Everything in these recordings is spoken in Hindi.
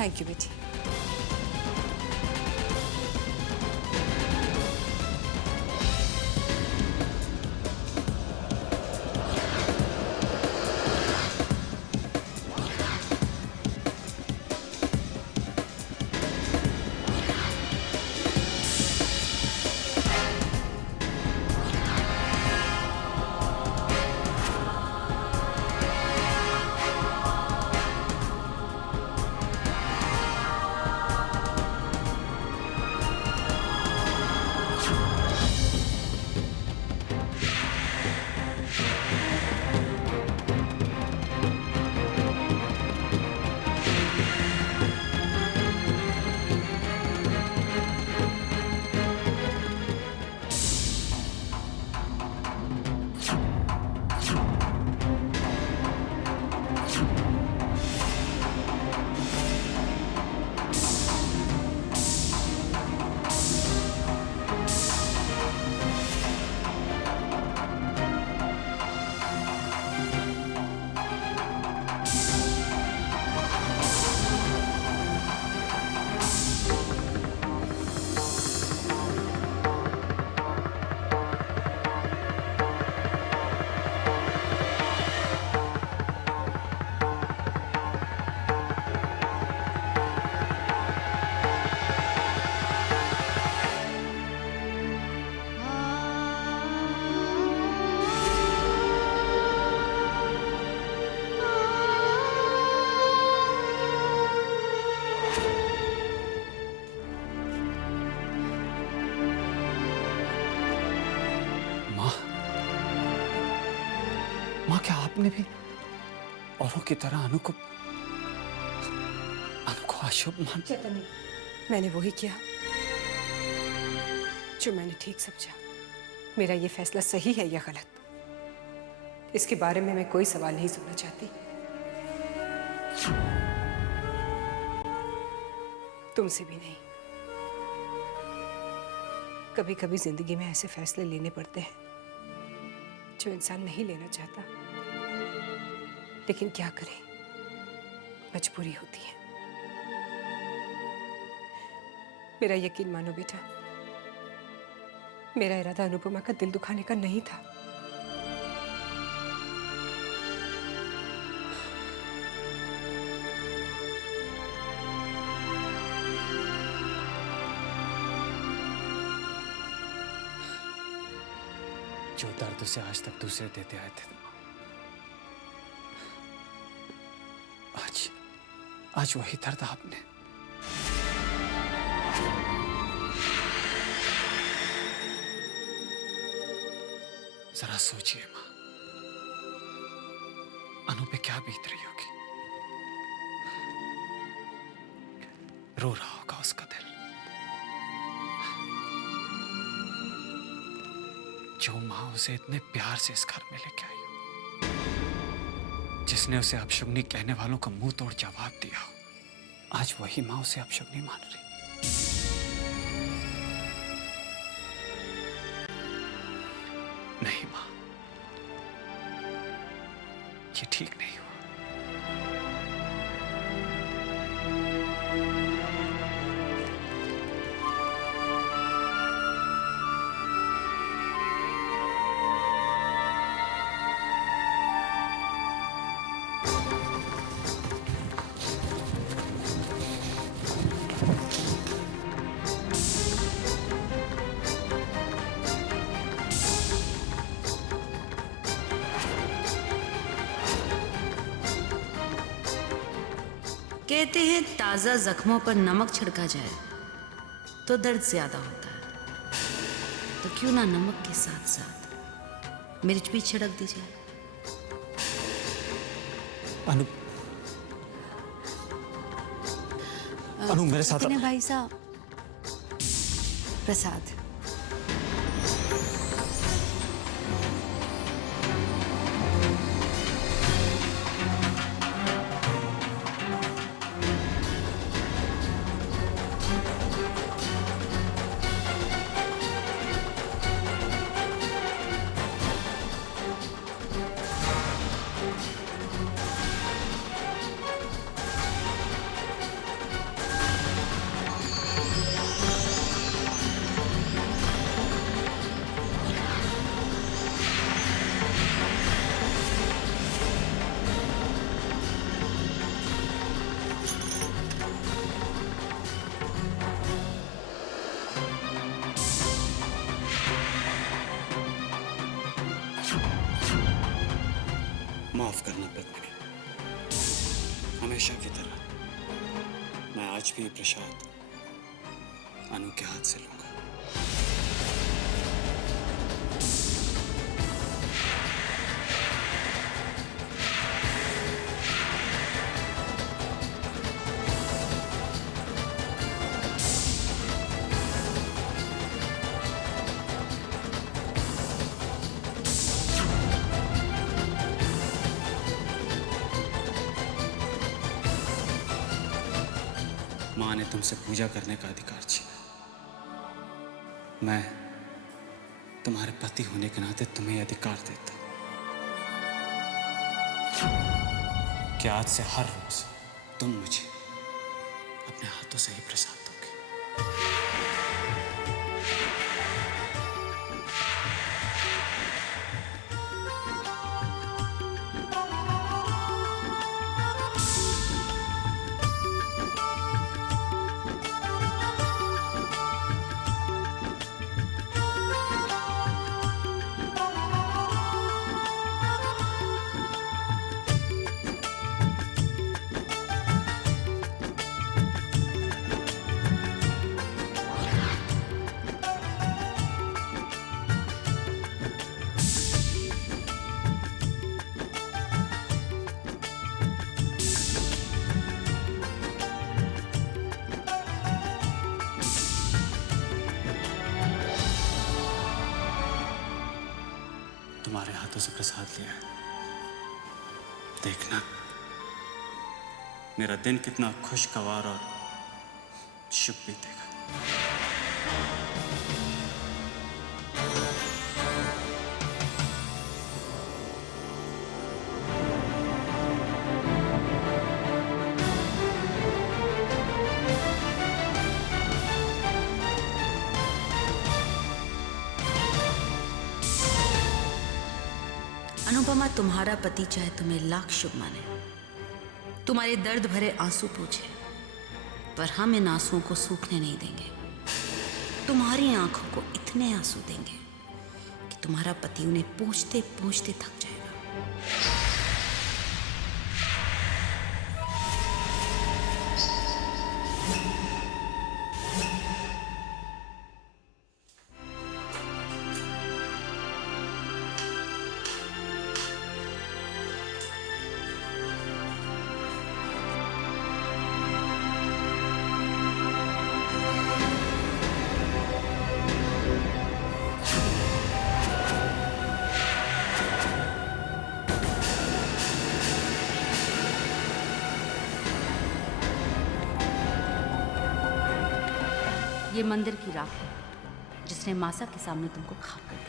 थैंक यू बेटी। माँ, क्या आपने भी औरों की तरह अनु को अशुभ मान? चैतन्य, मैंने वही किया जो मैंने ठीक समझा। मेरा ये फैसला सही है या गलत, इसके बारे में मैं कोई सवाल नहीं सुनना चाहती। तुमसे भी नहीं। कभी कभी जिंदगी में ऐसे फैसले लेने पड़ते हैं जो इंसान नहीं लेना चाहता, लेकिन क्या करें, मजबूरी होती है। मेरा यकीन मानो बेटा, मेरा इरादा अनुपमा का दिल दुखाने का नहीं था। जो दर्द से आज तक दूसरे देते आए थे, आज वही दर्द आपने। जरा सोचिए माँ, अनु पे क्या बीत रही होगी। रो रहा होगा उसका दिल। जो माँ उसे इतने प्यार से इस घर में लेके आई, जिसने उसे अपशुगनी कहने वालों का मुंह तोड़ जवाब दिया, आज वही माँ उसे अपशुगनी मान रही। नहीं माँ, ये ठीक नहीं हुआ। कहते हैं ताजा जख्मों पर नमक छिड़का जाए तो दर्द ज्यादा होता है, तो क्यों ना नमक के साथ साथ मिर्च भी छिड़क दी जाए। अनु, अनु मेरे साथ। भाई साहब, प्रसाद। माफ करना पद्मिनी, हमेशा की तरह मैं आज भी ये प्रसाद अनु के हाथ से लूंगा। मां ने तुमसे पूजा करने का अधिकार छीना। मैं तुम्हारे पति होने के नाते तुम्हें यह अधिकार देता कि आज से हर रोज तुम मुझे अपने हाथों से ही प्रसाद दोगे। तुम्हारे हाथों से प्रसाद लिया है, देखना मेरा दिन कितना खुशगवार और शुभ बीतेगा। अनुपमा, तुम्हारा पति चाहे तुम्हें लाख शुभ माने, तुम्हारे दर्द भरे आंसू पूछे, पर हम इन आंसुओं को सूखने नहीं देंगे। तुम्हारी आंखों को इतने आंसू देंगे कि तुम्हारा पति उन्हें पोंछते पोंछते थक जाएगा। ये मंदिर की राख है जिसने मासा के सामने तुमको खाक कर दिया।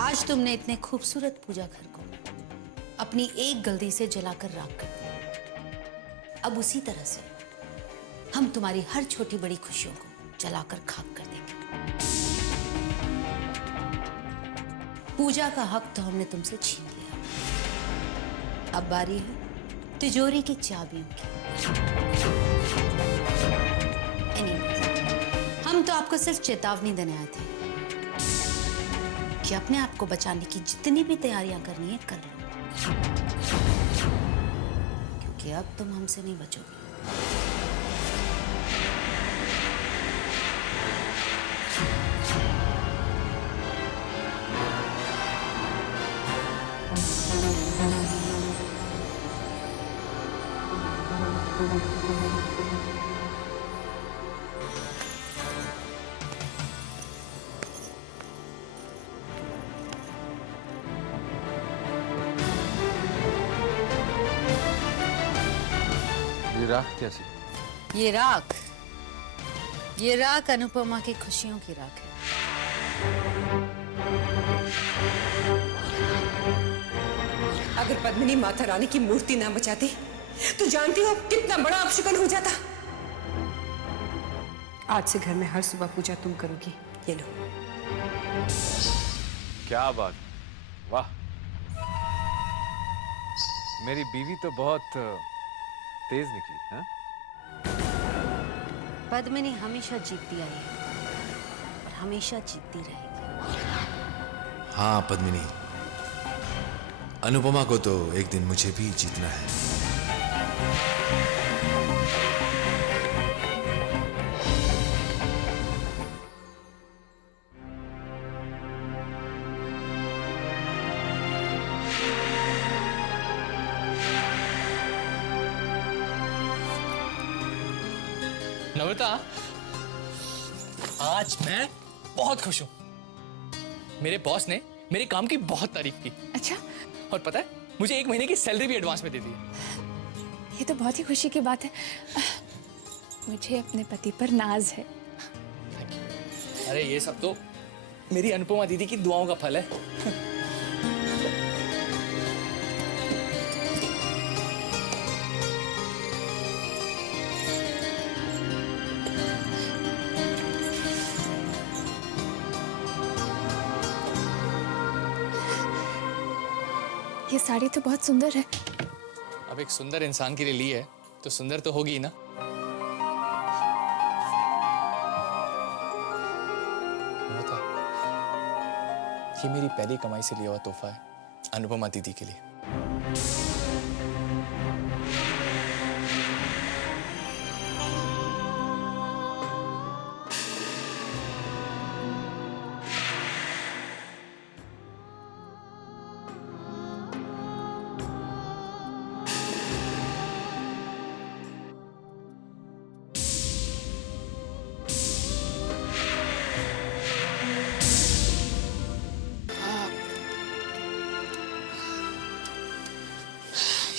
आज तुमने इतने खूबसूरत पूजा घर को अपनी एक गलती से जलाकर राख कर दिया। अब उसी तरह से हम तुम्हारी हर छोटी बड़ी खुशियों को जलाकर खाक कर देंगे। पूजा का हक तो हमने तुमसे छीन लिया, अब बारी है तिजोरी की चाबियों की। Anyways, हम तो आपको सिर्फ चेतावनी देने आए थे कि अपने आप को बचाने की जितनी भी तैयारियां करनी है कर लो, क्योंकि अब तुम हमसे नहीं बचोगे। राख कैसी? ये राख अनुपमा की खुशियों की राख है। अगर पद्मिनी माता रानी की मूर्ति ना बचाती तो जानती हो कितना बड़ा अपशकुन हो जाता। आज से घर में हर सुबह पूजा तुम करोगी। ये लो। क्या बात, वाह। मेरी बीवी तो बहुत तेज निकली, हाँ? पद्मिनी हमेशा जीतती आई है और हमेशा जीतती रहेगी। हाँ पद्मिनी, अनुपमा को तो एक दिन मुझे भी जीतना है। नम्रता, आज मैं बहुत खुश हूं। मेरे बॉस ने मेरे काम की बहुत तारीफ की। अच्छा, और पता है, मुझे 1 महीने की सैलरी भी एडवांस में दे दी है। ये तो बहुत ही खुशी की बात है। मुझे अपने पति पर नाज है। अरे ये सब तो मेरी अनुपमा दीदी की दुआओं का फल है। ये साड़ी तो बहुत सुंदर है। अब एक सुंदर इंसान के लिए ली है तो सुंदर तो होगी ही ना। बता, ये मेरी पहली कमाई से लिया हुआ तोहफा है अनुपमा दीदी के लिए।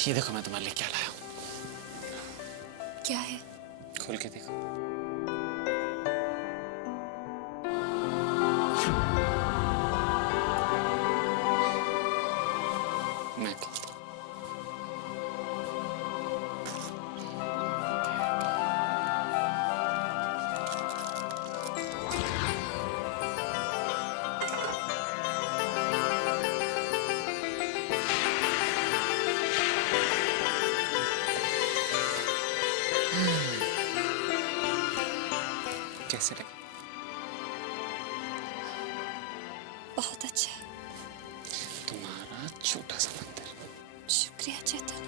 ये देखो मैं तुम्हारे लिए क्या लाया हूँ। क्या है? खोल के देखो। मैं खोलता हूँ। कैसे लगे? बहुत अच्छा है। तुम्हारा छोटा सा मंदिर। शुक्रिया चेतन।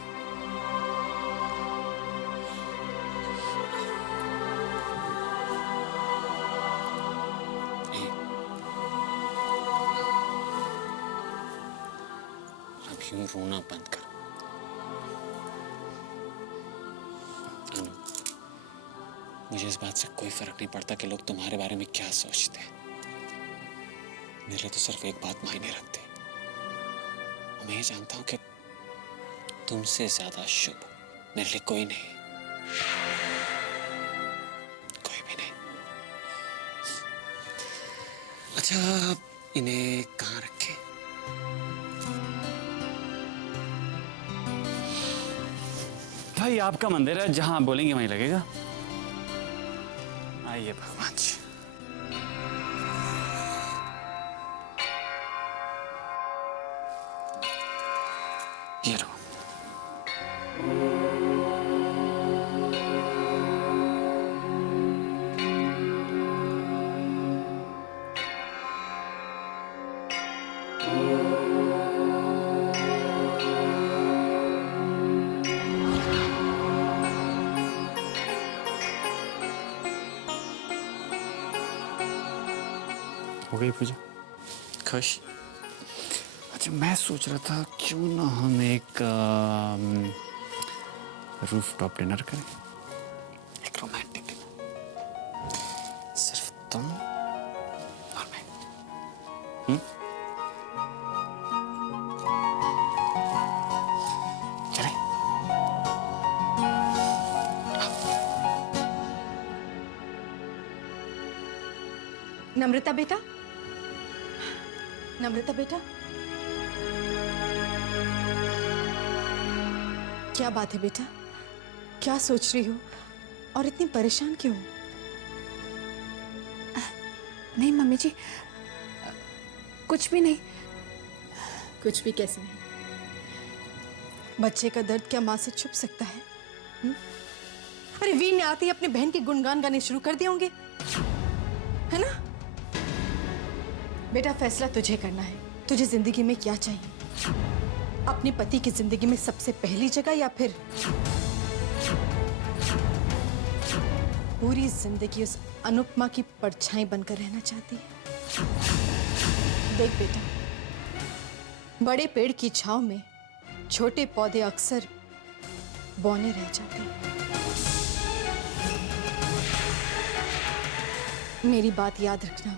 अब यूं रोना बंद करो। अनु, मुझे इस बात से कोई फर्क नहीं पड़ता कि लोग तुम्हारे बारे में क्या सोचते हैं। मेरे लिए तो सिर्फ एक बात मायने रखती है। मैं ये जानता हूं कि तुमसे ज्यादा शुभ मेरे लिए कोई नहीं, कोई भी नहीं। अच्छा, इन्हें कहाँ रखें? भाई आपका मंदिर है, जहां आप बोलेंगे वहीं लगेगा। आइए भगवान जी। ये लो। हो गई पूजा? खुश? अच्छा, मैं सोच रहा था क्यों ना हम एक रूफ टॉप डिनर करें। एक रोमांटिक डिनर, सिर्फ तुम और मैं। चले? नम्रता बेटा, नम्रता बेटा, क्या बात है बेटा? क्या सोच रही हो और इतनी परेशान क्यों? नहीं मम्मी जी, कुछ भी नहीं। कुछ भी कैसे नहीं? बच्चे का दर्द क्या माँ से छुप सकता है? अरे वीर ने आते ही अपनी बहन के गुणगान गाने शुरू कर दिए होंगे, है ना? बेटा फैसला तुझे करना है। तुझे जिंदगी में क्या चाहिए? अपने पति की जिंदगी में सबसे पहली जगह या फिर पूरी जिंदगी उस अनुपमा की परछाई बनकर रहना चाहती है? देख बेटा, बड़े पेड़ की छांव में छोटे पौधे अक्सर बौने रह जाते हैं। मेरी बात याद रखना।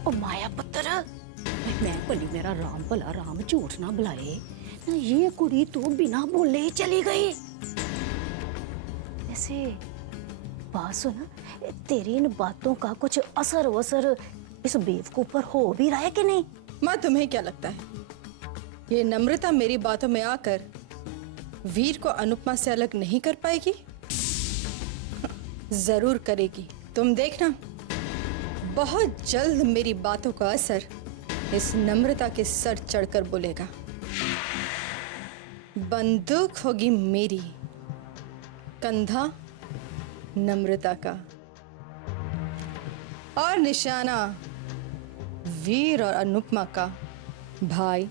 ओ माया पुत्र, मैं भली मेरा राम भला राम झूठ ना बुलाए ना, ये कुड़ी तो बिना बोले ही चली गई। ऐसे बात सुन, तेरी इन बातों का कुछ असर वसर इस बेवकूफ पर हो भी रहा है कि नहीं? माँ तुम्हें क्या लगता है ये नम्रता मेरी बातों में आकर वीर को अनुपमा से अलग नहीं कर पाएगी? जरूर करेगी, तुम देखना। बहुत जल्द मेरी बातों का असर इस नम्रता के सर चढ़कर बोलेगा। बंदूक होगी मेरी, कंधा नम्रता का, और निशाना वीर और अनुपमा का भाई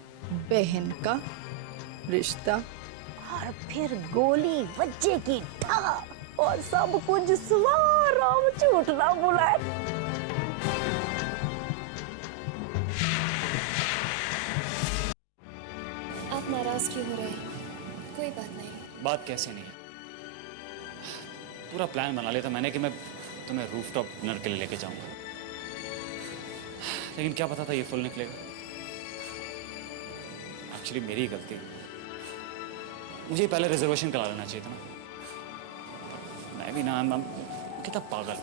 बहन का रिश्ता। और फिर गोली बच्चे ठा और सब कुछ सवार राम झूठ ना बुलाए। आप नाराज क्यों हो रहे हैं? कोई बात नहीं। बात कैसे नहीं? पूरा प्लान बना लिया था मैंने कि मैं तुम्हें रूफटॉप डिनर के लिए लेके जाऊंगा, लेकिन क्या पता था ये फुल निकलेगा। एक्चुअली मेरी ही गलती है, मुझे पहले रिजर्वेशन करा लेना चाहिए था ना। मैं भी ना कितना पागल।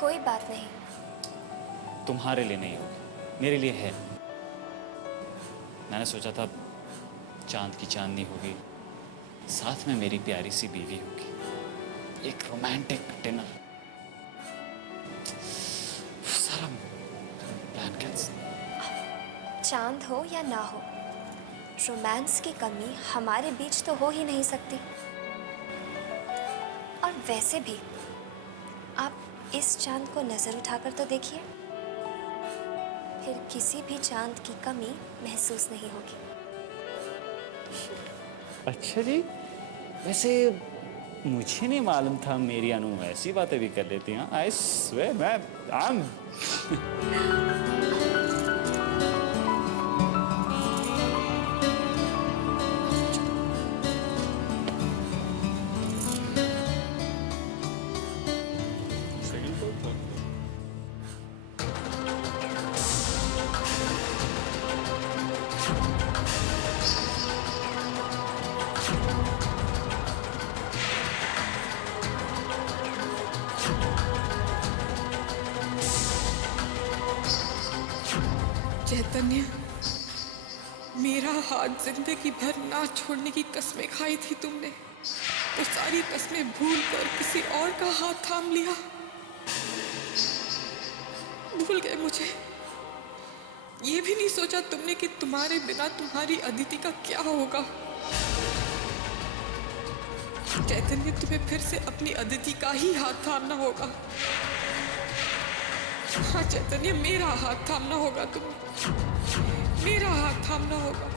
कोई बात नहीं। तुम्हारे लिए नहीं होगी, मेरे लिए है। मैंने सोचा था चांद की चांदनी होगी, साथ में मेरी प्यारी सी बीवी होगी, एक रोमांटिक डिनर। सारा प्लान कैंसिल। चांद हो या ना हो, रोमांस की कमी हमारे बीच तो हो ही नहीं सकती। और वैसे भी आप इस चांद को नजर उठाकर तो देखिए, फिर किसी भी चांद की कमी महसूस नहीं होगी। अच्छा जी, वैसे मुझे नहीं मालूम था मेरी अनु ऐसी बातें भी कर लेती हैं। आई स्वेयर मैं चैतन्य, मेरा हाथ जिंदगी भर ना छोड़ने की कसमें खाई थी तुमने, वो सारी कसमें भूल कर किसी और का हाथ थाम लिया। भूल गए मुझे। ये भी नहीं सोचा तुमने कि तुम्हारे बिना तुम्हारी अदिति का क्या होगा। चैतन्य, तुम्हें फिर से अपनी अदिति का ही हाथ थामना होगा। हाँ चैतन्य, मेरा हाथ थामना होगा तुम्हें, मेरा हाथ थामना होगा।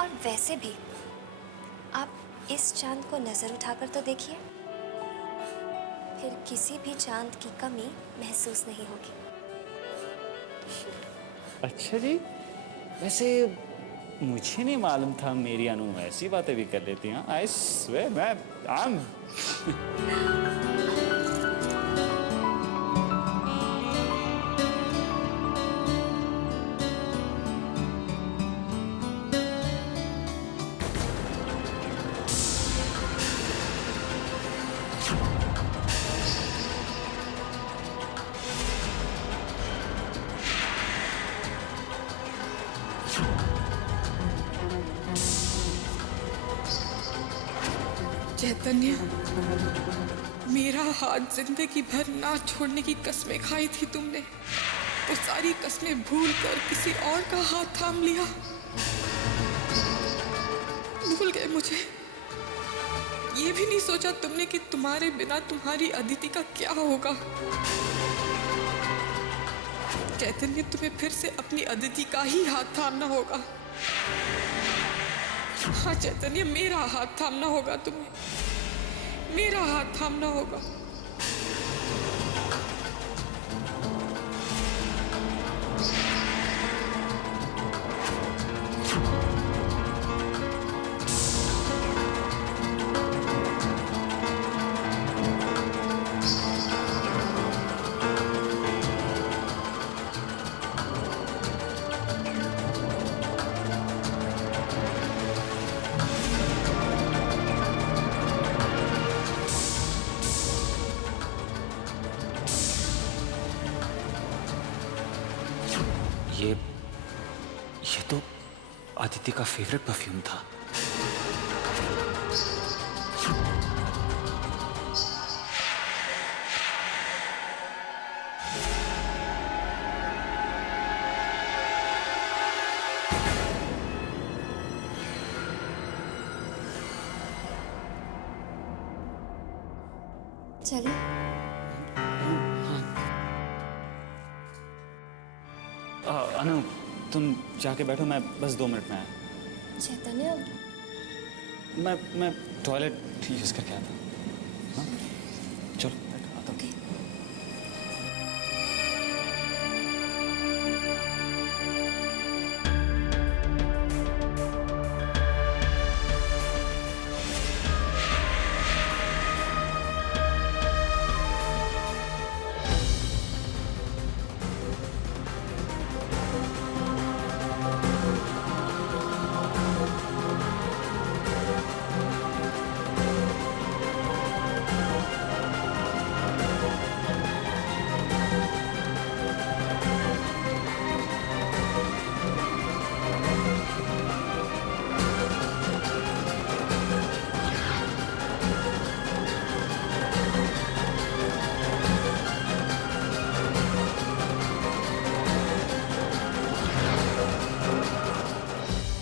और वैसे भी आप इस चांद को नजर उठाकर तो देखिए, फिर किसी भी चांद की कमी महसूस नहीं होगी। अच्छा जी, वैसे मुझे नहीं मालूम था मेरी अनु ऐसी बातें भी कर लेती हैं। आई स्वेयर मैं चैतन्य, मेरा हाथ जिंदगी भर ना छोड़ने की कसमें खाई थी तुमने। वो सारी कसमें भूल कर किसी और का हाथ थाम लिया। भूल गए मुझे। ये भी नहीं सोचा तुमने कि तुम्हारे बिना तुम्हारी अदिति का क्या होगा। चैतन्य, तुम्हें फिर से अपनी अदिति का ही हाथ थामना होगा। हाँ चैतन्य, मेरा हाथ थामना होगा तुम्हें। मेरा हाथ थामना होगा। ये तो अदिति का फेवरेट परफ्यूम था। चलिए। अनु, तुम जाके बैठो, मैं बस 2 मिनट में आया। चैतन्य, मैं टॉयलेट यूज करके आता हूँ। हाँ? चलो बैठो, आता हूँ।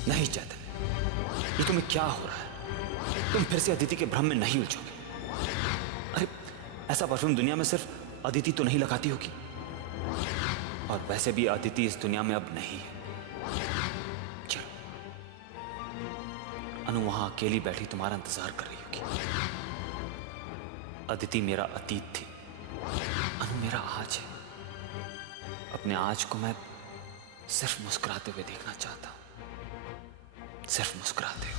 नहीं चैतन्य, ये तुम्हें क्या हो रहा है? तुम फिर से अदिति के भ्रम में नहीं उलझोगे। अरे ऐसा परफ्यूम दुनिया में सिर्फ अदिति तो नहीं लगाती होगी, और वैसे भी अदिति इस दुनिया में अब नहीं है। चलो, अनु वहां अकेली बैठी तुम्हारा इंतजार कर रही होगी। अदिति मेरा अतीत थी, अनु मेरा आज है। अपने आज को मैं सिर्फ मुस्कुराते हुए देखना चाहता हूं, सिर्फ मुस्कुराते हुए।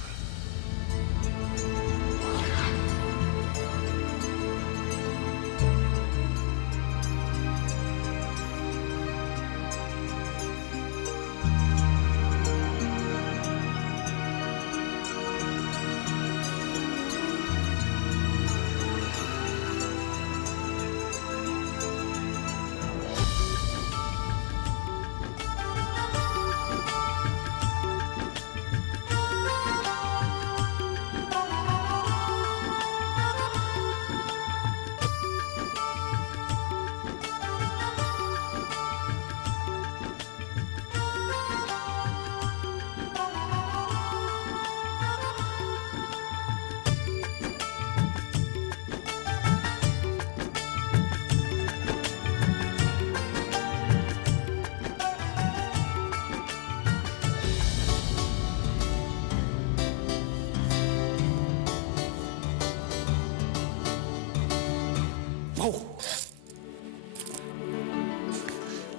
आओ।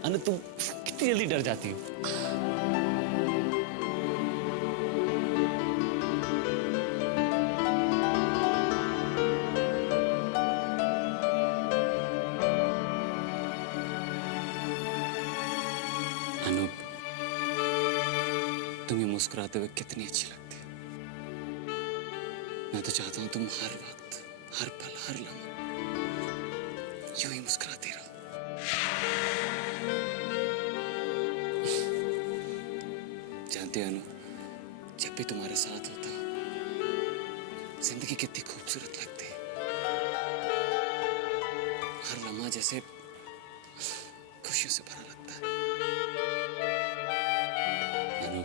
अनु तुम कितनी जल्दी डर जाती हो। अनु तुम्हें मुस्कुराते हुए कितनी अच्छी लगती है। मैं तो चाहता हूं तुम हर वक्त, हर पल, हर लम्हा यूं ही मुस्कुराती रहो। जानती हो अनु, जब भी तुम्हारे साथ होता हूं जिंदगी कितनी खूबसूरत लगती है। हर लम्हा जैसे खुशियों से भरा लगता है। अनु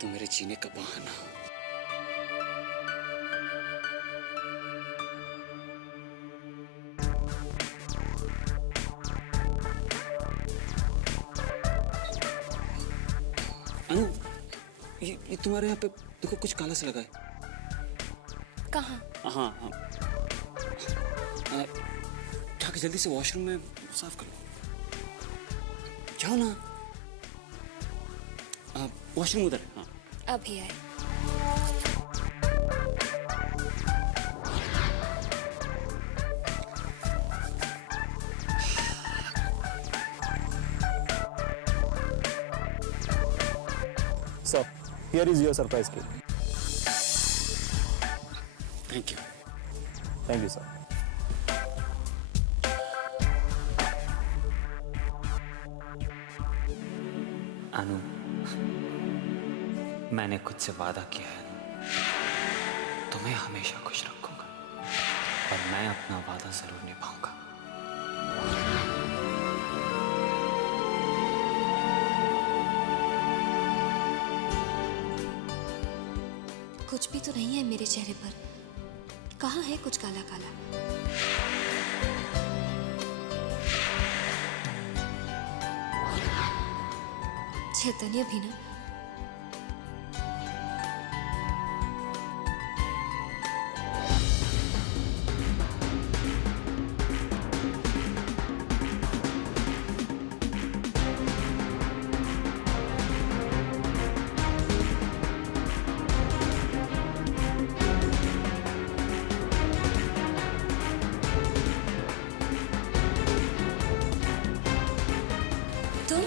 तुम मेरे जीने का बहाना हो। अनु ये तुम्हारे यहाँ पे देखो कुछ काला सा लगा है। कहाँ? हाँ हाँ जाके जल्दी से वॉशरूम में साफ कर लो। जाओ ना। वॉशरूम उधर। हाँ अभी आए। Sir, here is your surprise cake. Thank you. Thank you, sir. अनु मैंने खुद से वादा किया है तुम्हें हमेशा खुश रखूंगा और मैं अपना वादा जरूर निभाऊंगा। कुछ भी तो नहीं है मेरे चेहरे पर। कहाँ है कुछ काला काला? चैतन्य भी ना। तुम?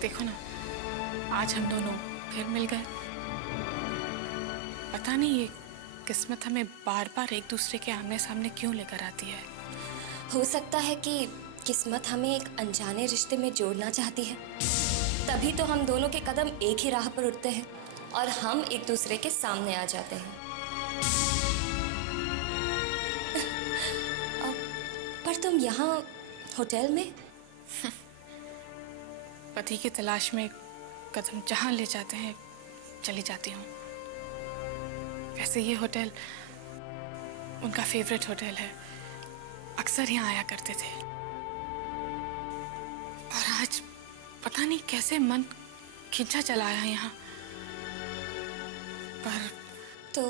देखो ना, आज हम दोनों फिर मिल गए। पता नहीं ये किस्मत हमें बार बार एक दूसरे के आमने सामने क्यों लेकर आती है। हो सकता है कि किस्मत हमें एक अनजाने रिश्ते में जोड़ना चाहती है। तभी तो हम दोनों के कदम एक ही राह पर उठते हैं और हम एक दूसरे के सामने आ जाते हैं। पर तुम यहाँ होटल में? पति की तलाश में कदम जहाँ ले जाते हैं चली जाती हूँ। वैसे ये होटल उनका फेवरेट होटल है, अक्सर यहाँ आया करते थे। और आज पता नहीं कैसे मन खिंचा चला आया यहाँ। पर तो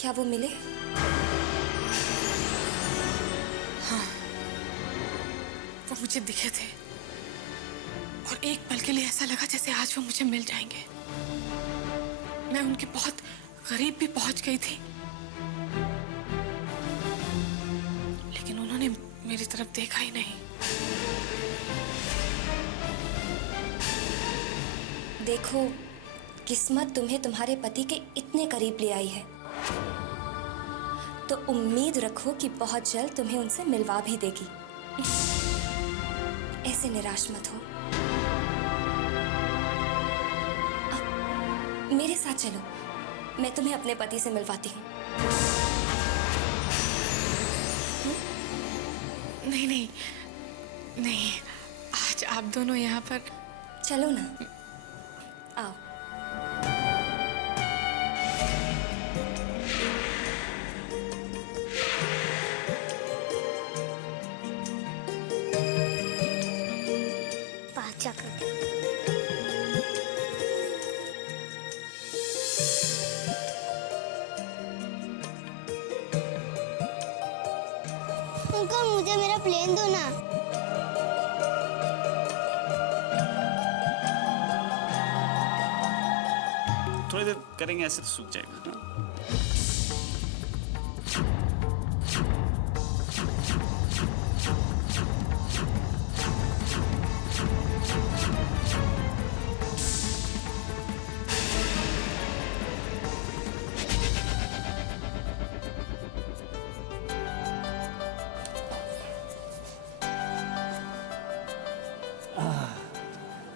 क्या वो मिले? हाँ, वो मुझे दिखे थे और एक पल के लिए ऐसा लगा जैसे आज वो मुझे मिल जाएंगे। मैं उनके बहुत करीब भी पहुंच गई थी, लेकिन उन्होंने मेरी तरफ देखा ही नहीं। देखो, किस्मत तुम्हें तुम्हारे पति के इतने करीब ले आई है, तो उम्मीद रखो कि बहुत जल्द तुम्हें उनसे मिलवा भी देगी। ऐसे निराश मत हो। अब मेरे साथ चलो, मैं तुम्हें अपने पति से मिलवाती हूँ। नहीं नहीं नहीं, आज आप दोनों यहाँ पर। चलो ना, आओ। अंकल मुझे मेरा प्लेन दो ना। थोड़ी देर करेंगे ऐसे तो सूख जाएगा। हाँ?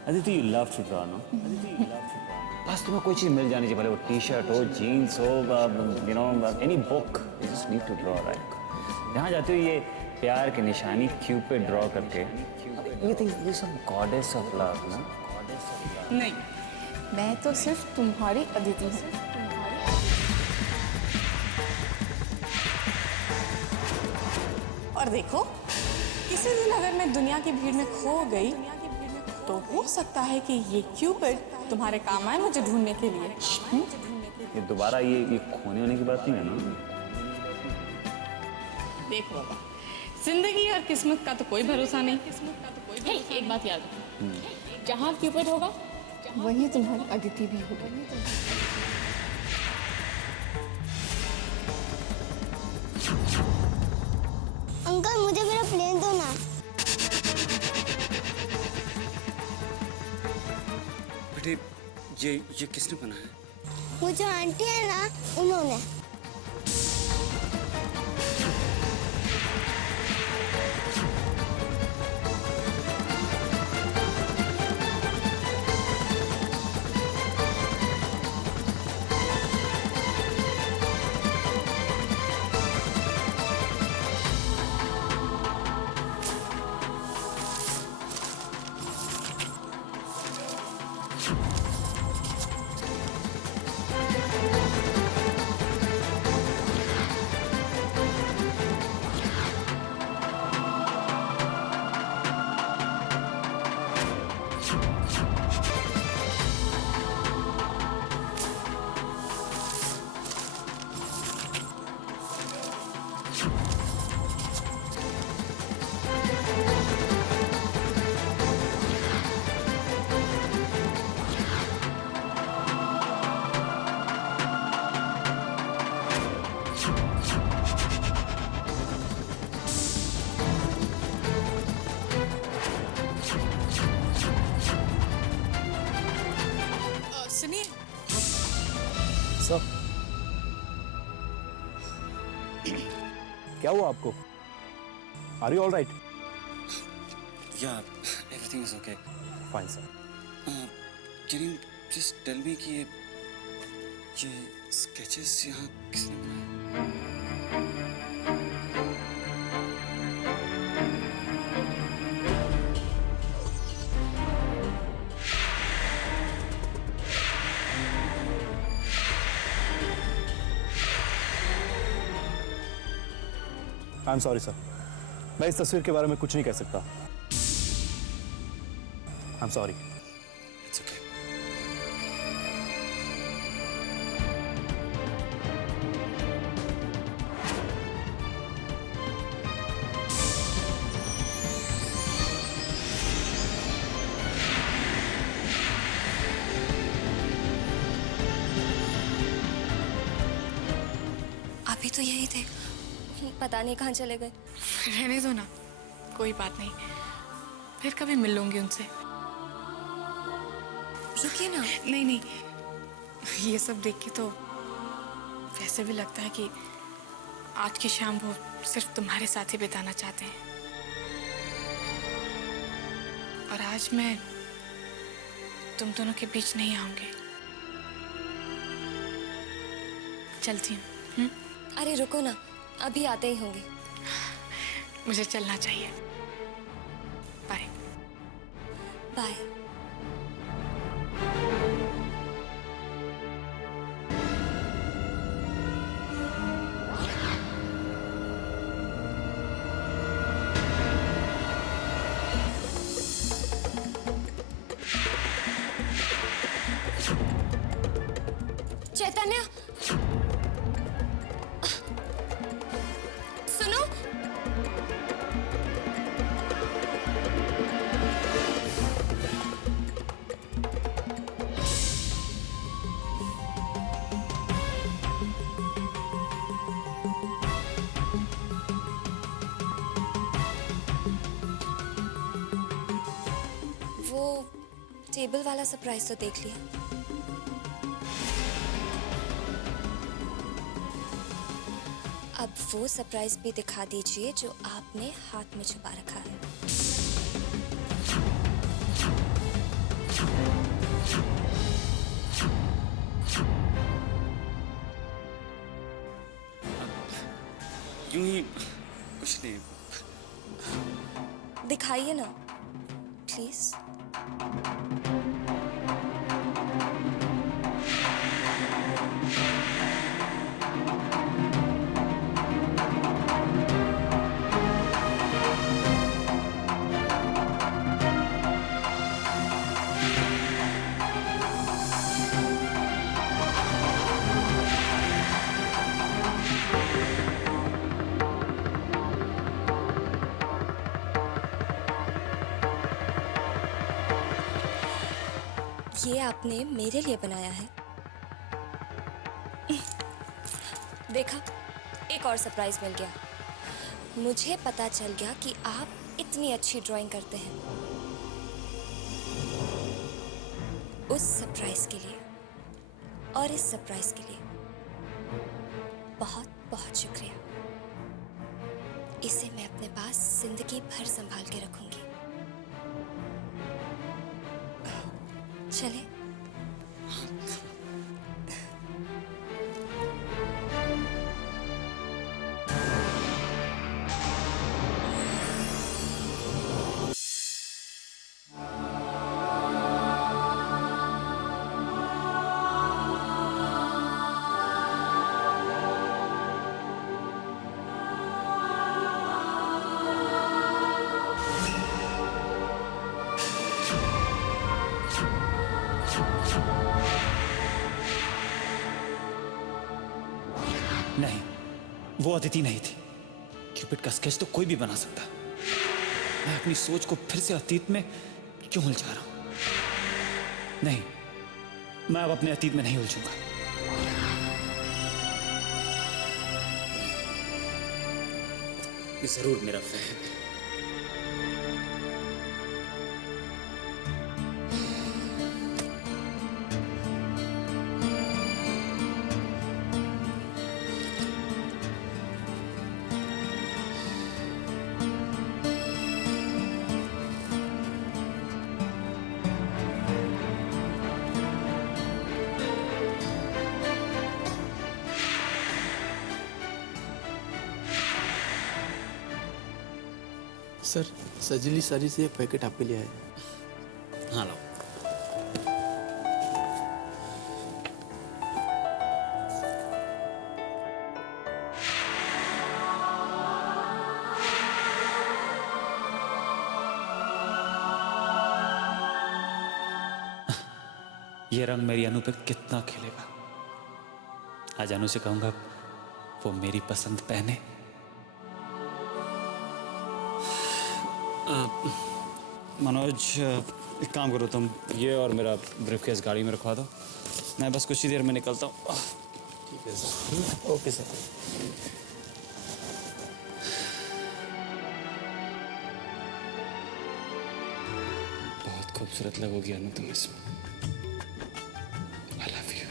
Aditi, you love to draw, no? Aditi, you love to draw. बस तुम्हें कोई चीज मिल जानी चाहिए, भले वो टी शर्ट हो, जीन्स हो, you know, any book. You just need to draw, right? जहाँ जाते हो ये प्यार की निशानी क्यूपिड ड्रॉ करके, ये सब गॉडेस ऑफ लव ना? नहीं, मैं तो सिर्फ तुम्हारी अदिति हूँ। और देखो, किसी दिन अगर मैं दुनिया की भीड़ में खो गई तो हो सकता है कि ये क्यूपिड तुम्हारे काम आए मुझे ढूंढने के लिए। ये दोबारा ये खोने होने की बात नहीं है ना? देखो बाबा, जिंदगी और किस्मत का तो कोई भरोसा नहीं। हे, एक बात याद रखो, जहाँ क्यूपिड होगा वहीं तुम्हारी अदिति भी होगी। अंकल मुझे मेरा प्लेन दो ना। बेटे, ये किसने बनाया? वो जो आंटी है ना, उन्होंने। सुनिए, सर, क्या हुआ आपको? Are you all right? Yeah, everything is okay. Fine sir. Can you just tell me कि ये sketches यहाँ किसने बनाए? आई एम सॉरी सर, मैं इस तस्वीर के बारे में कुछ नहीं कह सकता। I am sorry. It's okay. अभी तो यही थे, पता नहीं कहाँ चले गए। रहने दो ना, कोई बात नहीं, फिर कभी मिल लूंगी उनसे। रुकिए ना। नहीं नहीं, ये सब देख के तो वैसे भी लगता है कि आज की शाम वो सिर्फ तुम्हारे साथ ही बिताना चाहते हैं। और आज मैं तुम दोनों के बीच नहीं आऊंगी। चलती हूँ। अरे रुको ना, अभी आते ही होंगे। मुझे चलना चाहिए। Bye bye. चैतन्य, सुनो। टेबल वाला सरप्राइज तो देख लिया, अब वो सरप्राइज भी दिखा दीजिए जो आपने हाथ में छुपा रखा है। यूं ही कुछ नहीं। दिखाइए ना प्लीज। ये आपने मेरे लिए बनाया है? देखा, एक और सरप्राइज मिल गया। मुझे पता चल गया कि आप इतनी अच्छी ड्राइंग करते हैं। उस सरप्राइज के लिए और इस सरप्राइज के लिए बहुत बहुत शुक्रिया। इसे मैं अपने पास जिंदगी भर संभाल के रखूंगी। चले। नहीं, वो अदिति नहीं थी। क्यूपिड का स्केच तो कोई भी बना सकता। मैं अपनी सोच को फिर से अतीत में क्यों उलझा रहा हूं? नहीं, मैं अब अपने अतीत में नहीं उलझूंगा। ये जरूर मेरा फहम है। सर, सजली सारी से एक पैकेट आपके लिए आया। हाँ लाओ। ये रंग मेरी अनु पे कितना खिलेगा। आज अनु से कहूंगा वो मेरी पसंद पहने। मनोज, एक काम करो, तुम ये और मेरा ब्रीफकेस गाड़ी में रखवा दो। मैं बस कुछ ही देर में निकलता हूँ। ठीक है सर। Okay sir. बहुत खूबसूरत लगोगी अनु तुम इसमें। I love you।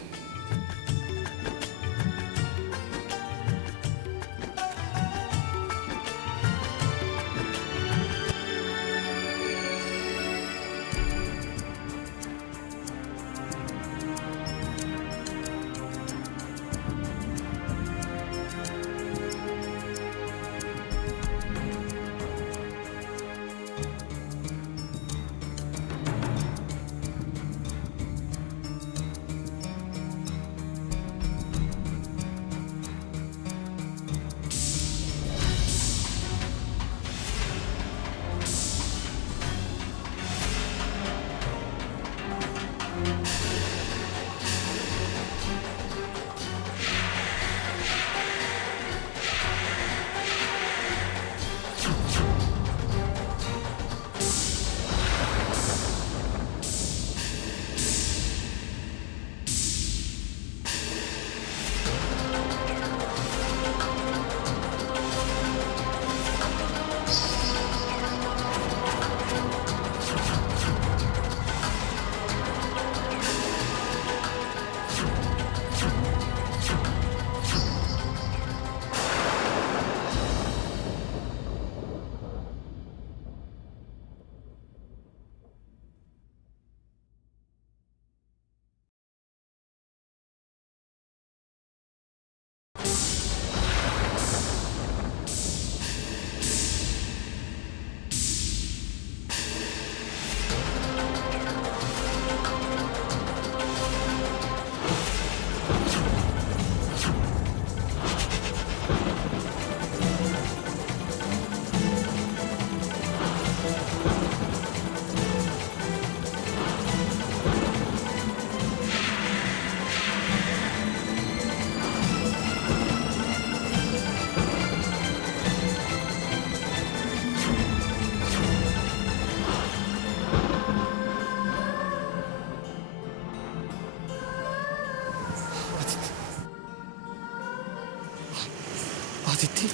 अदिति,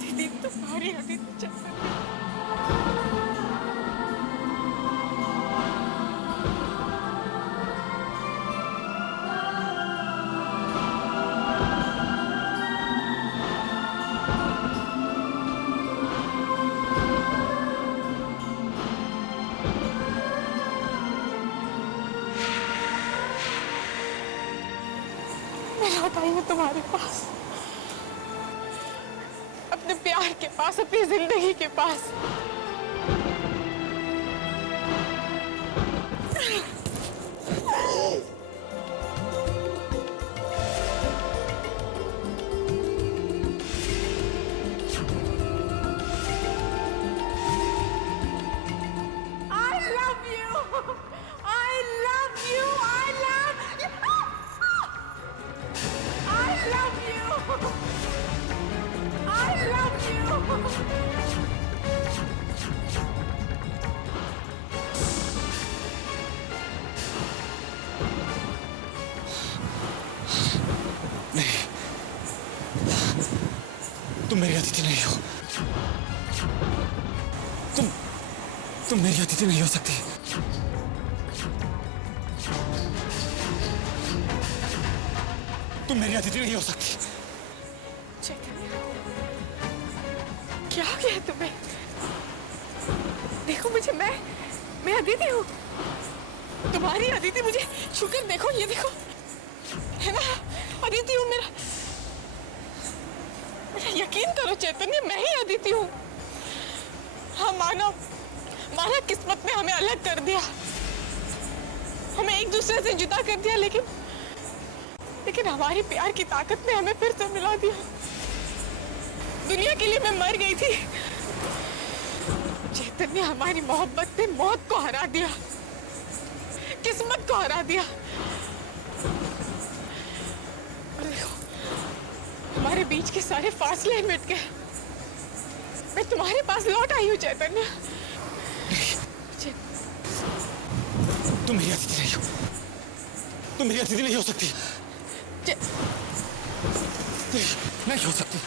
दीदी तुम्हारी अदिति चैतन्य। मैं लौट आई हूँ तुम्हारे पास, अपने प्यार के पास, अपनी जिंदगी के पास। तुम मेरी अतिथि नहीं हो। तुम मेरी अतिथि नहीं हो सकती। तुम मेरी अतिथि नहीं हो सकती। चैतन्य, क्या हो गया है तुम्हें? देखो मुझे, मैं अदिति हूँ, तुम्हारी अदिति। मुझे छूकर देखो, ये देखो, है ना, अदिति हूँ। मेरा यकीन करो चैतन्य, मैं ही अदिति हूँ। हाँ, माना किस्मत ने हमें अलग कर दिया, हमें एक दूसरे से जुदा कर दिया, लेकिन हमारी प्यार की ताकत ने हमें फिर से मिला दिया। दुनिया के लिए मैं मर गई थी, चैतन्य हमारी मोहब्बत ने मौत को हरा दिया, किस्मत को हरा दिया। और देखो, हमारे बीच के सारे फासले मिट गए। मैं तुम्हारे पास लौट आई हूँ चैतन्य। तुम मेरी अतिथि नहीं हो। तुम मेरी अतिथि नहीं हो सकती। नहीं हो सकती।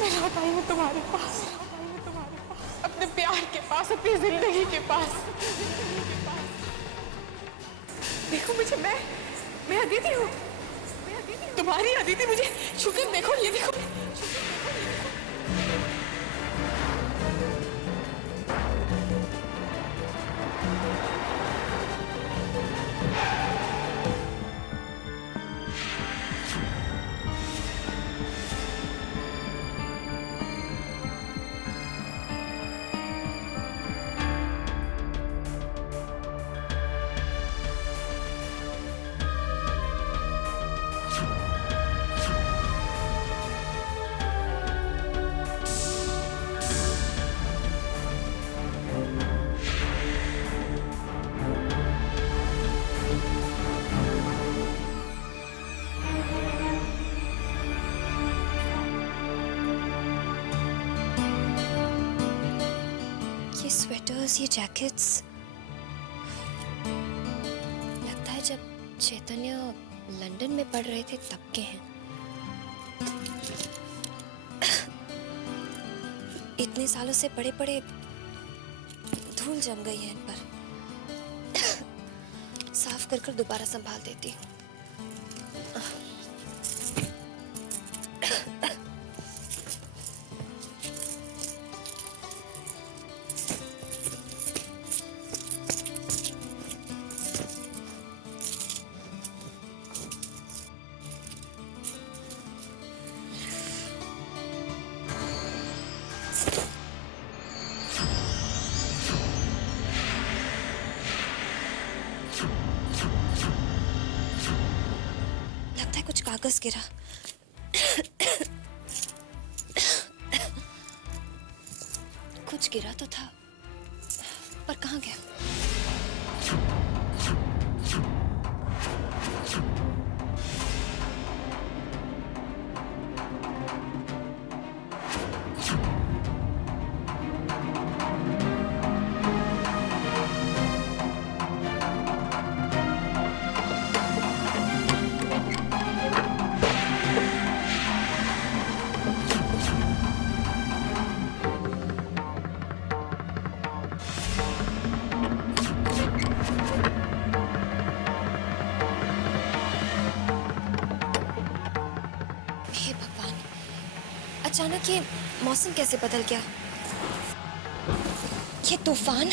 मैं लौट आई हूँ तुम्हारे पास, अपने प्यार के पास, अपनी जिंदगी के पास। देखो मुझे, मैं अदिति हूँ, तुम्हारी अदिति। मुझे छूकर देखो, ये देखो। ये स्वेटर्स, ये जैकेट्स, लगता है जब चैतन्य लंदन में पढ़ रहे थे तब के हैं। इतने सालों से पड़े पड़े धूल जम गई है इन पर। साफ कर कर दोबारा संभाल देती हूँ। लगता है कुछ कागज गिरा। कुछ गिरा तो था, पर कहाँ गया? अचानक ये मौसम कैसे बदल गया? ये तूफान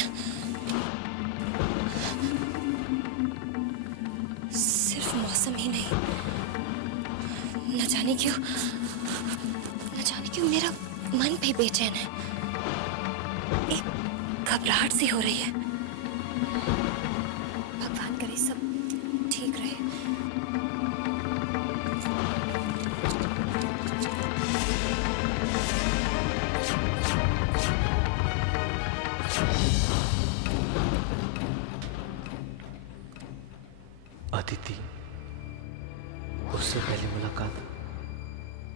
सिर्फ मौसम ही नहीं, न जाने क्यों मेरा मन भी बेचैन है। एक घबराहट सी हो रही है। भगवान करे सब ठीक रहे। अदिति, उससे पहली मुलाकात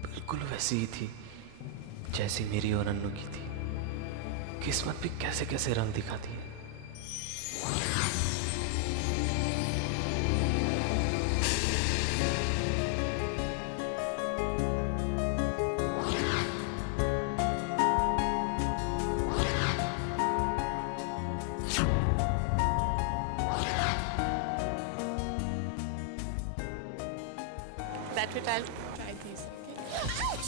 बिल्कुल वैसी ही थी जैसी मेरी और अन्नू की थी। किस्मत भी कैसे कैसे रंग दिखाती है। That way, I'll try these. Okay?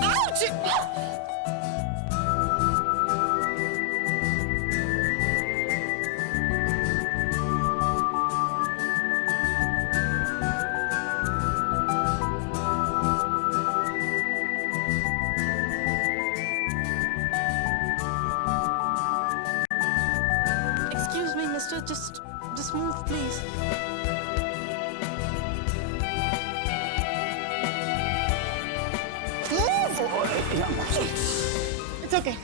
Ouch! Excuse me, mister, just move, please. It's okay.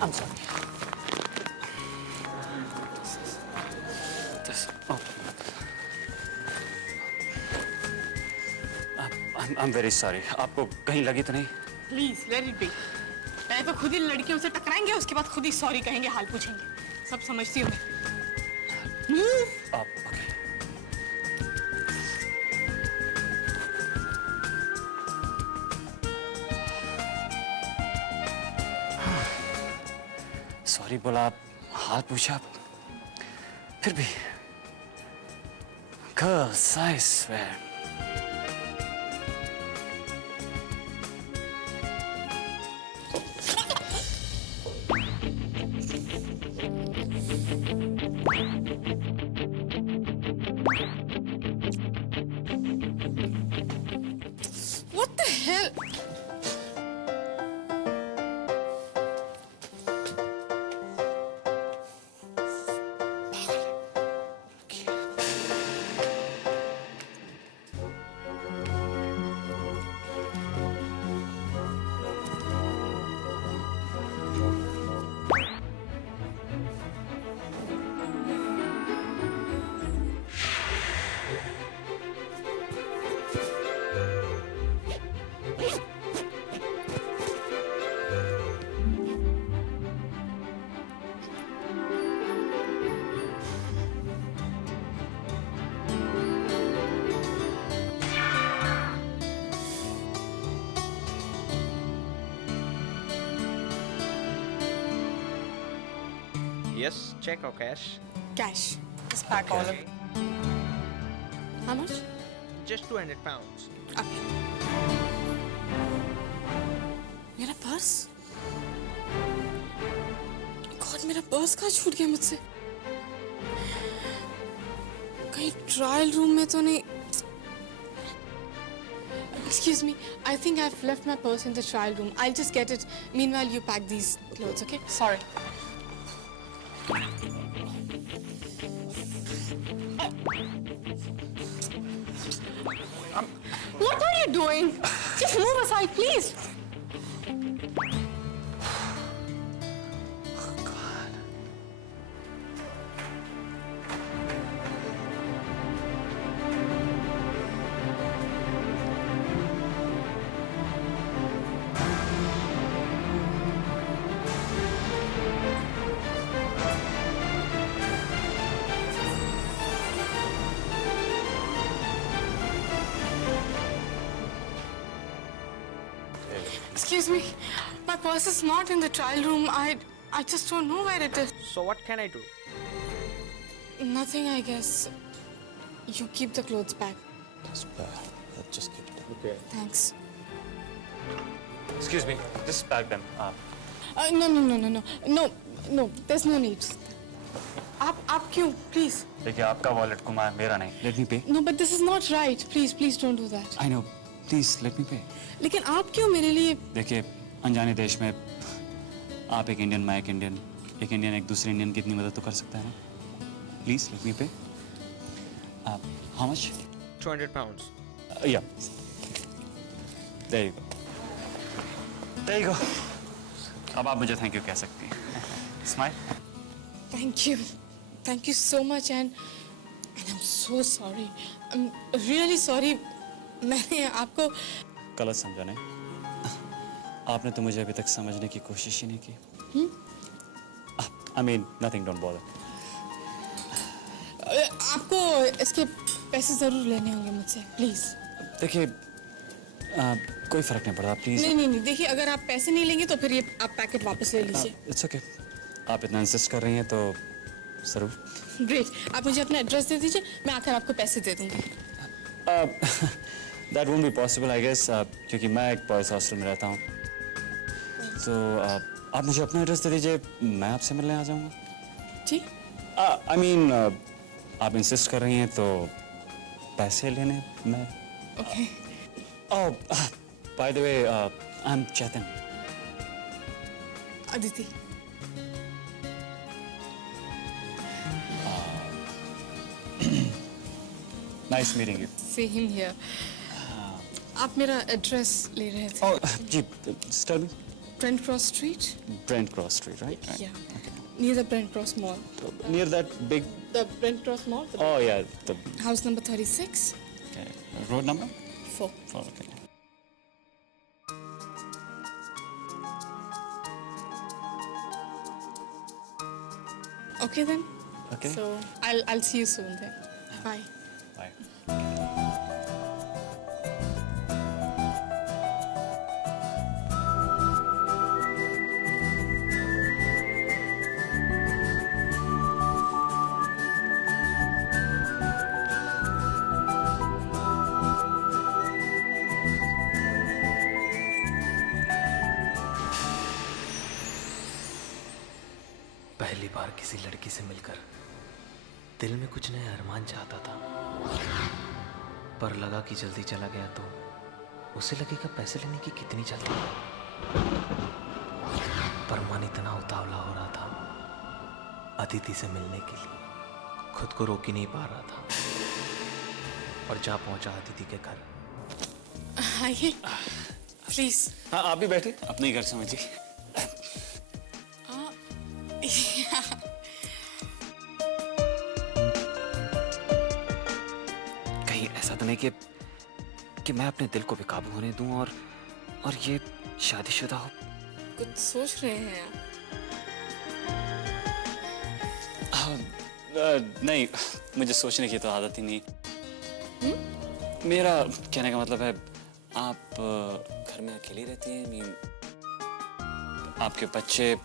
I'm sorry. I'm very sorry. आपको कहीं लगी तो नहीं? Please, let it be. पहले तो खुद ही लड़कियों से टकराएंगे, उसके बाद खुद ही सॉरी कहेंगे, हाल पूछेंगे। सब समझती हूँ मैं। Move. Okay. सॉरी बोला, हाथ पूछा, फिर भी Girls, I swear. What the hell? Please. Yes, check or cash? Cash. Just pack all of it. How much? Just 200 pounds. Okay. मेरा पर्स? गॉड, मेरा पर्स कहाँ छूट गया मुझसे? कहीं ट्रायल रूम में तो नहीं? Excuse me, I think I've left my purse in the trial room. I'll just get it. Meanwhile, you pack these clothes, okay? Sorry. What are you doing? Just move aside, please. Excuse me, my purse is not in the trial room. I just don't know where it is. So what can I do? Nothing, I guess. You keep the clothes back. Just keep it. Okay. Thanks. Excuse me, just pack them up. No. There's no need. आप क्यों? Please. देखिए आपका वॉलेट घुमा है, मेरा नहीं. Let me pay. No, but this is not right. Please don't do that. I know. Please let me pay. लेकिन आप क्यों मेरे लिए? देखिए अनजाने देश में आप एक इंडियन, मैं एक इंडियन, एक इंडियन एक दूसरे इंडियन की इतनी मदद तो कर सकता है ना? Please let me pay. How much? 200 pounds. Yeah. There you go. There you go. अब आप मुझे थैंक यू कह सकती हैं. Smile. Thank you so much and I'm so sorry. I'm really sorry. मैंने आपको गलत समझा नहीं. आपने तो मुझे अभी तक समझने की कोशिश ही नहीं की. I mean, nothing, don't bother. आपको इसके पैसे जरूर लेने होंगे मुझसे, प्लीज. देखिए कोई फर्क नहीं पड़ता, प्लीज. नहीं, देखिए अगर आप पैसे नहीं लेंगे तो फिर ये आप पैकेट वापस ले लीजिए. It's okay. आप इतना इंसिस्ट कर रही हैं तो जरूर. ग्रेट. आप मुझे अपना एड्रेस दे दीजिए, मैं आकर आपको पैसे दे दूंगी. That won't be possible, I guess, क्योंकि मैं एक बॉयज हॉस्टल में रहता हूँ. तो आप मुझे अपना एड्रेस दे दीजिए, मैं आपसे मिलने आ जाऊँगा. जी. I mean, आप इंसिस्ट कर रही हैं तो पैसे लेने मैं. Okay. Oh, by the way, I'm Chetan. Aditi. Nice meeting you. Same here. आप मेरा एड्रेस ले रहे थे. Oh, ji, just tell me. Brent Cross Street. Brent Cross Street, right? Yeah. Okay. Near the Brent Cross Mall. Near that big. The Brent Cross Mall. Oh yeah, the. House number 36. Okay. Road number? 4. 4. Okay. Okay then. Okay. So I'll see you soon then. Bye. Bye. पहली बार किसी लड़की से मिलकर दिल में कुछ नया अरमान चाहता था, पर लगा कि जल्दी चला गया तो उसे लगेगा पैसे लेने की कितनी जल्दी है. पर मन इतना उतावला हो रहा था अदिति से मिलने के लिए, खुद को रोक ही नहीं पा रहा था और जा पहुंचा अदिति के घर. आइए प्लीज. हाँ, आप भी बैठे, अपने ही घर समझिए. कहीं ऐसा तो नहीं कि मैं अपने दिल को बेकाबू होने दूं और ये शादीशुदा हो. कुछ सोच रहे हैं आप? नहीं, मुझे सोचने की तो आदत ही नहीं. मेरा कहने का मतलब है, आप घर में अकेली रहती हैं? आपके बच्चे,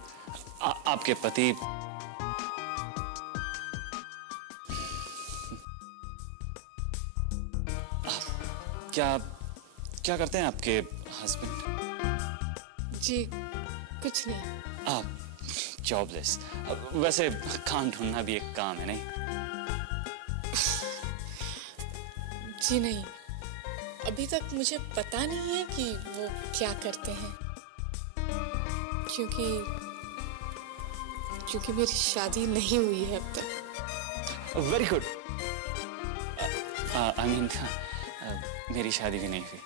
आपके पति क्या क्या करते हैं आपके हस्बैंड? जी कुछ नहीं। आप जॉबलेस? वैसे काम ढूंढना भी एक काम है नहीं? जी नहीं, अभी तक मुझे पता नहीं है कि वो क्या करते हैं, क्योंकि मेरी शादी नहीं हुई है अब तक। Very good. आई मीन मेरी शादी भी नहीं हुई।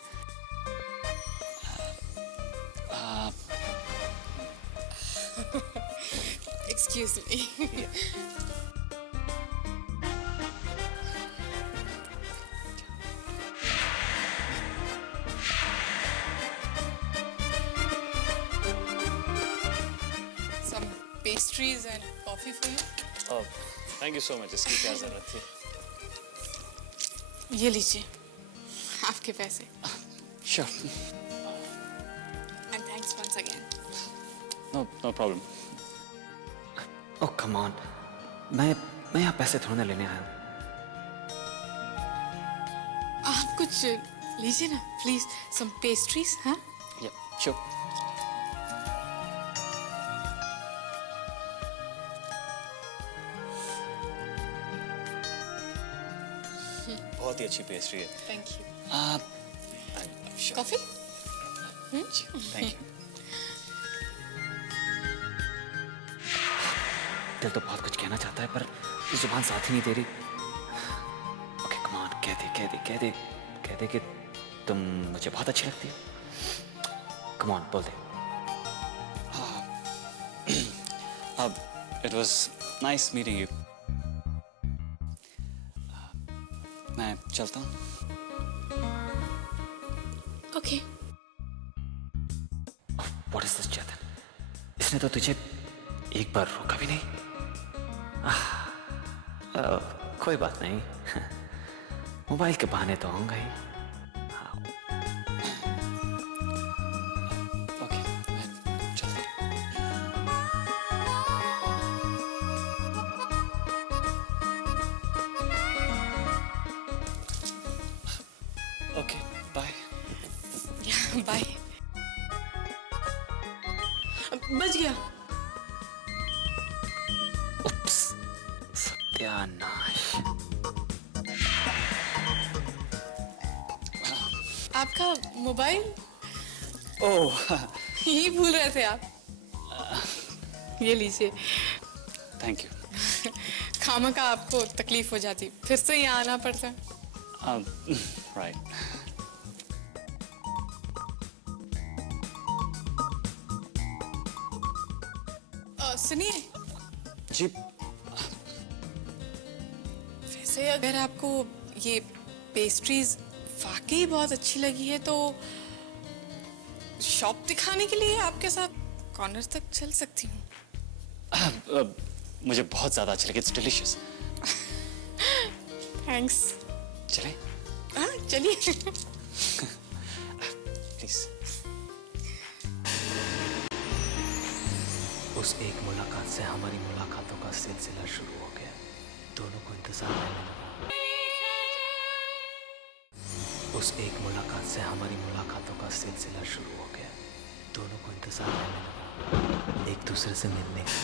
Excuse me. Some pastries and coffee for you. Oh, thank you so much. इसकी क्या जरूरत थी? ये लीजिए आपके पैसे। Sure. And thanks once again. No problem. Oh come on, मैं यहाँ पैसे थोड़ा ना लेने आया हूँ। आप कुछ लीजिए ना प्लीज, some pastries, हाँ? Yeah, sure. बहुत ही अच्छी पेस्ट्री है। Thank you. Sure. Coffee? Thank you. दिल तो बहुत कुछ कहना चाहता है पर जुबान साथ ही नहीं दे रही। ओके कम ऑन, कह दे कि तुम मुझे बहुत अच्छी लगती हो। कम ऑन, बोल दे। It was nice meeting you. मैं चलता हूँ। Okay. What is this, चेतन? इसने तो तुझे एक बार रोका भी नहीं। कोई बात नहीं, मोबाइल के बहाने तो होंगे ही। ओके, मैं चलता हूँ। Okay, bye. बाय। बच गया। उप्स, सत्यानाश। आपका मोबाइल? ओह, यही भूल रहे थे आप। ये लीजिए। Thank you. खामा का आपको तकलीफ हो जाती, फिर से यहाँ आना पड़ता। राइट। सुनिए जी। वैसे अगर आपको ये पेस्ट्रीज वाकई बहुत अच्छी लगी है तो शॉप दिखाने के लिए आपके साथ कॉर्नर तक चल सकती हूँ। मुझे बहुत ज्यादा अच्छा लगा। It's delicious. थैंक्स। चले? हाँ चलिए। प्लीज। उस एक मुलाकात से हमारी मुलाकातों का सिलसिला शुरू हो गया। दोनों को इंतजार रहने लगा। उस एक मुलाकात से हमारी मुलाकातों का सिलसिला शुरू हो गया। दोनों को इंतजार रहने लगा एक दूसरे से मिलने का।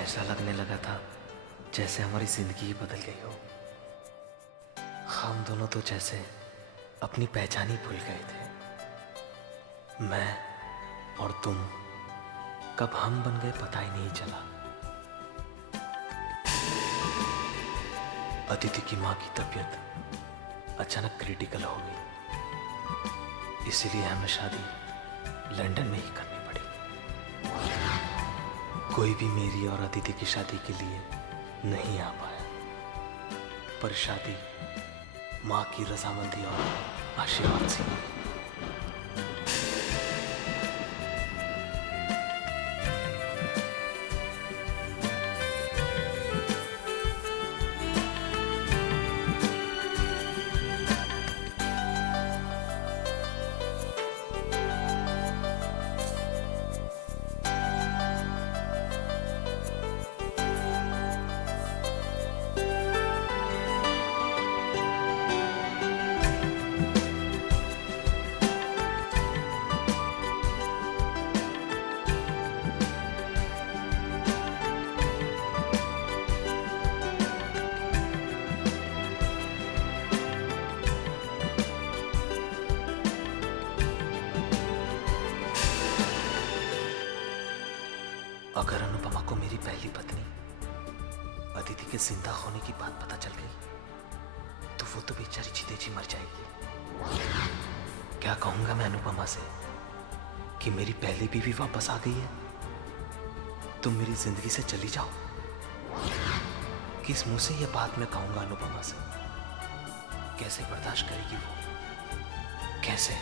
ऐसा लगने लगा था जैसे हमारी जिंदगी ही बदल गई हो। हम दोनों तो जैसे अपनी पहचान ही भूल गए थे। मैं और तुम कब हम बन गए पता ही नहीं चला। अदिति की माँ की तबीयत अचानक क्रिटिकल हो गई, इसीलिए हमें शादी लंदन में ही करनी पड़ी। कोई भी मेरी और अदिति की शादी के लिए नहीं आ पाया, पर शादी माँ की रजामंदी और आशीर्वाद से हुई। अगर अनुपमा को मेरी पहली पत्नी अदिति के जिंदा होने की बात पता चल गई तो वो तो बेचारी जीते जी मर जाएगी। क्या कहूंगा मैं अनुपमा से कि मेरी पहली बीवी वापस आ गई है, तुम मेरी जिंदगी से चली जाओ? किस मुंह से ये बात मैं कहूंगा अनुपमा से? कैसे बर्दाश्त करेगी वो? कैसे?